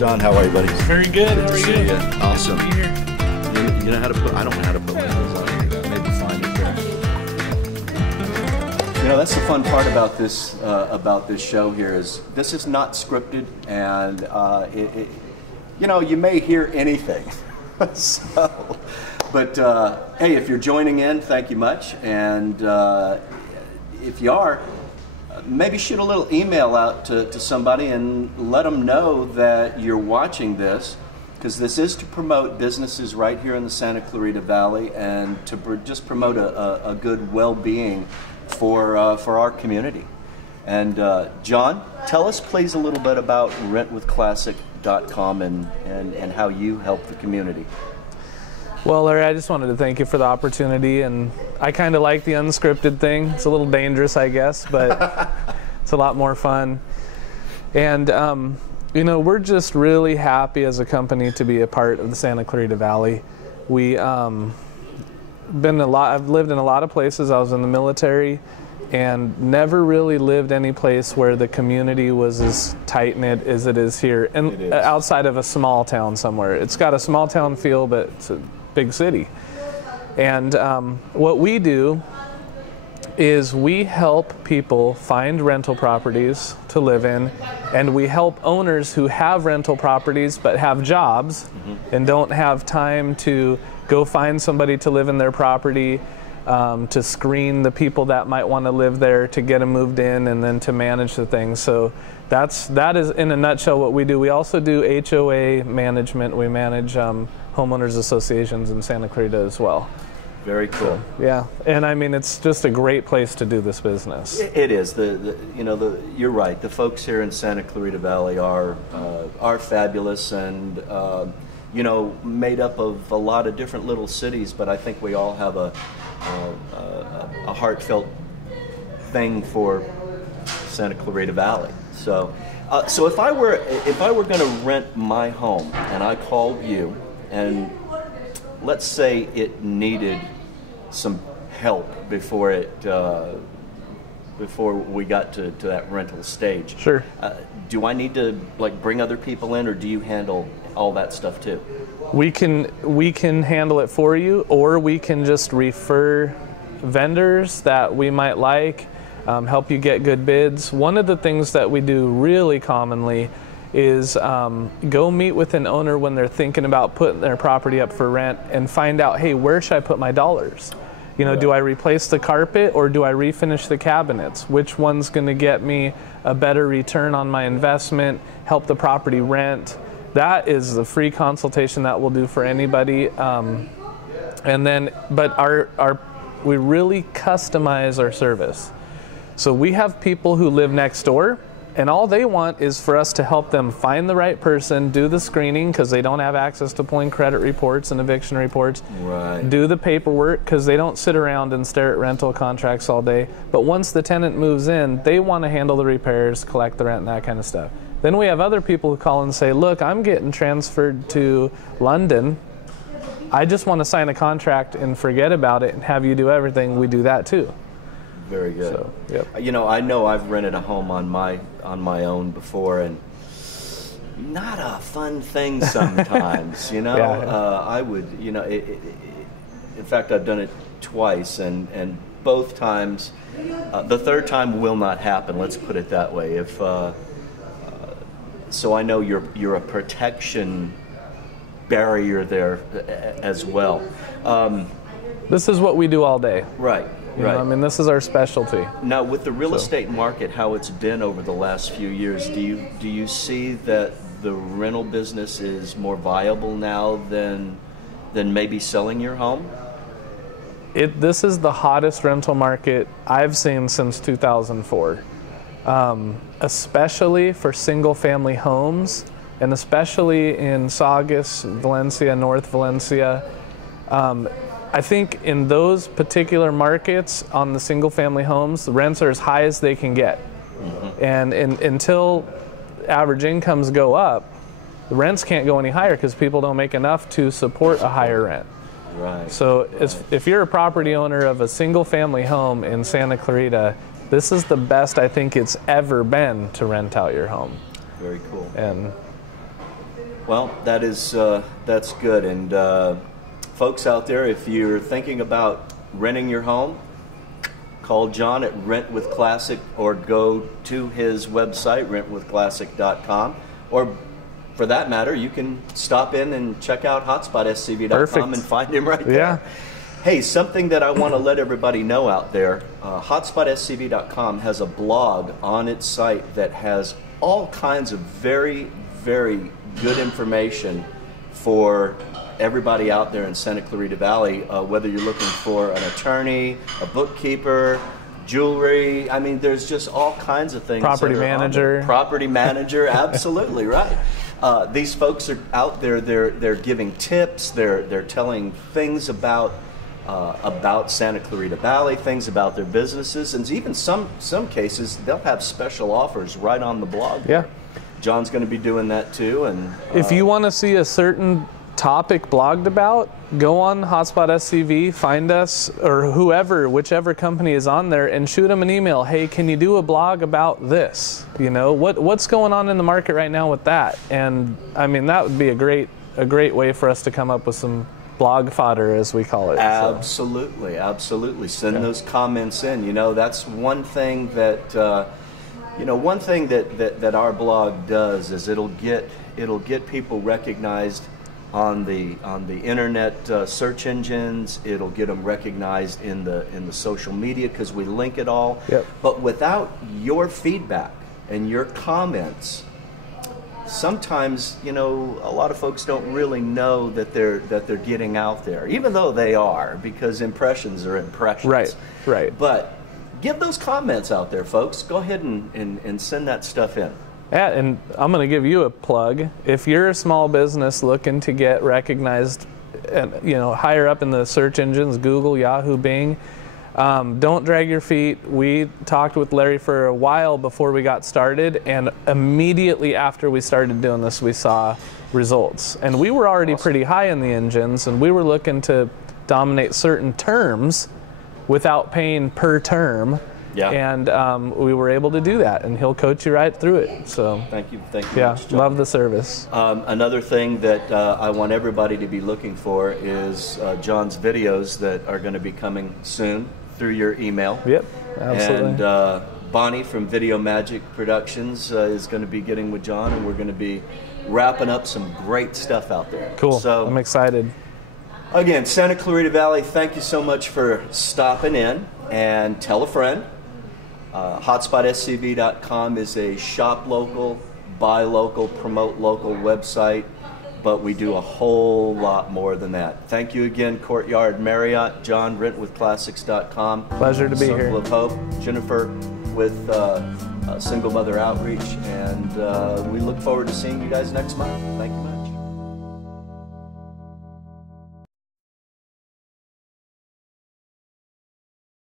John, how are you, buddy? Very good. How are See you? ya. Awesome. Good to be here. You know how to put? I don't know how to put my nose on it. Maybe find it there. You know, that's the fun part about this show here is this is not scripted, and you know, you may hear anything. So, but hey, if you're joining in, thank you much, and if you are, maybe shoot a little email out to somebody and let them know that you're watching this, because this is to promote businesses right here in the Santa Clarita Valley and to just promote a good well-being for our community. And John, tell us please a little bit about rentwithclassic.com and how you help the community. Well, Larry, I just wanted to thank you for the opportunity, and I kind of like the unscripted thing. It's a little dangerous, I guess, but it's a lot more fun. And you know, we're just really happy as a company to be a part of the Santa Clarita Valley. We I've lived in a lot of places. I was in the military, and never really lived any place where the community was as tight-knit as it is here, and outside of a small town somewhere. It's got a small town feel, but it's a big city. And what we do is we help people find rental properties to live in, and we help owners who have rental properties but have jobs and don't have time to go find somebody to live in their property, to screen the people that might want to live there, to get them moved in, and then to manage the things. So that is in a nutshell what we do. We also do HOA management. We manage homeowners associations in Santa Clarita as well. Very cool. So, yeah, and I mean, it's just a great place to do this business. It is. You're right. The folks here in Santa Clarita Valley are fabulous, and you know, made up of a lot of different little cities. But I think we all have a heartfelt thing for Santa Clarita Valley. So, so if I were going to rent my home and I called you, and let's say it needed some help before we got to that rental stage. Sure. Do I need to bring other people in, or do you handle all that stuff too? We can handle it for you, or we can just refer vendors that we might like, help you get good bids. One of the things that we do really commonly is go meet with an owner when they're thinking about putting their property up for rent and find out, hey, where should I put my dollars? You know, do I replace the carpet or do I refinish the cabinets? Which one's going to get me a better return on my investment, help the property rent? That is the free consultation that we'll do for anybody. And then, but we really customize our service. So we have people who live next door, and all they want is for us to help them find the right person, do the screening because they don't have access to pulling credit reports and eviction reports, right. Do the paperwork because they don't sit around and stare at rental contracts all day. But once the tenant moves in, they want to handle the repairs, collect the rent, and that kind of stuff. Then we have other people who call and say, look, I'm getting transferred to London. I just want to sign a contract and forget about it and have you do everything. We do that too. Very good. So, yep. You know I've rented a home on my own before, and not a fun thing sometimes. You know, Yeah. I would, you know, in fact, I've done it twice, and both times, the third time will not happen. Let's put it that way. If so, I know you're a protection barrier there as well. This is what we do all day. Right. You know, I mean, this is our specialty. Now, with the real estate market, how it's been over the last few years, do you see that the rental business is more viable now than maybe selling your home? This is the hottest rental market I've seen since 2004, especially for single-family homes, and especially in Saugus, Valencia, North Valencia. I think in those particular markets on the single-family homes, the rents are as high as they can get. And until average incomes go up, the rents can't go any higher because people don't make enough to support a higher rent. Right. So if you're a property owner of a single-family home in Santa Clarita, this is the best I think it's ever been to rent out your home. Very cool. And Well, that's good. And folks out there, if you're thinking about renting your home, call John at Rent with Classic, or go to his website, rentwithclassic.com, or for that matter, you can stop in and check out hotspotscv.com and find him right there. Yeah. Hey, something that I want to let everybody know out there, hotspotscv.com has a blog on its site that has all kinds of very, very good information for everybody out there in Santa Clarita Valley, whether you're looking for an attorney, a bookkeeper, jewelry. I mean, there's just all kinds of things. Property manager. Property manager, absolutely right. These folks are out there. They're giving tips. They're telling things about Santa Clarita Valley, things about their businesses, and even some cases they'll have special offers right on the blog. Yeah. John's going to be doing that too. And if you want to see a certain topic blogged about, go on Hotspot SCV, find us, or whichever company is on there, and shoot them an email. Hey, can you do a blog about this? You know, what's going on in the market right now with that? And I mean, that would be a great way for us to come up with some blog fodder, as we call it. Absolutely, absolutely. Send those comments in. You know, that's one thing that that our blog does is it'll get people recognized on the internet search engines. It'll get them recognized in the social media because we link it all. Yep. But without your feedback and your comments, sometimes, you know, a lot of folks don't really know that they're getting out there, even though they are, because impressions are impressions. Right. But give those comments out there, folks. Go ahead and send that stuff in. Yeah, and I'm going to give you a plug. If you're a small business looking to get recognized, and higher up in the search engines, Google, Yahoo, Bing, don't drag your feet. We talked with Larry for a while before we got started, and immediately after we started doing this, we saw results. And we were already pretty high in the engines, and we were looking to dominate certain terms without paying per term. Yeah. And we were able to do that, and he'll coach you right through it. So thank you yeah, much, John. Love the service. Another thing that I want everybody to be looking for is John's videos that are going to be coming soon through your email. Yep, absolutely. And Bonnie from Video Magic Productions is going to be getting with John, and we're going to be wrapping up some great stuff out there. Cool. So I'm excited. Again, Santa Clarita Valley, thank you so much for stopping in, and tell a friend. HotspotSCV.com is a shop local, buy local, promote local website, but we do a whole lot more than that. Thank you again, Courtyard Marriott, John, RentWithClassics.com. Pleasure to be here. Circle of Hope, Jennifer with Single Mother Outreach, and we look forward to seeing you guys next month. Thank you much.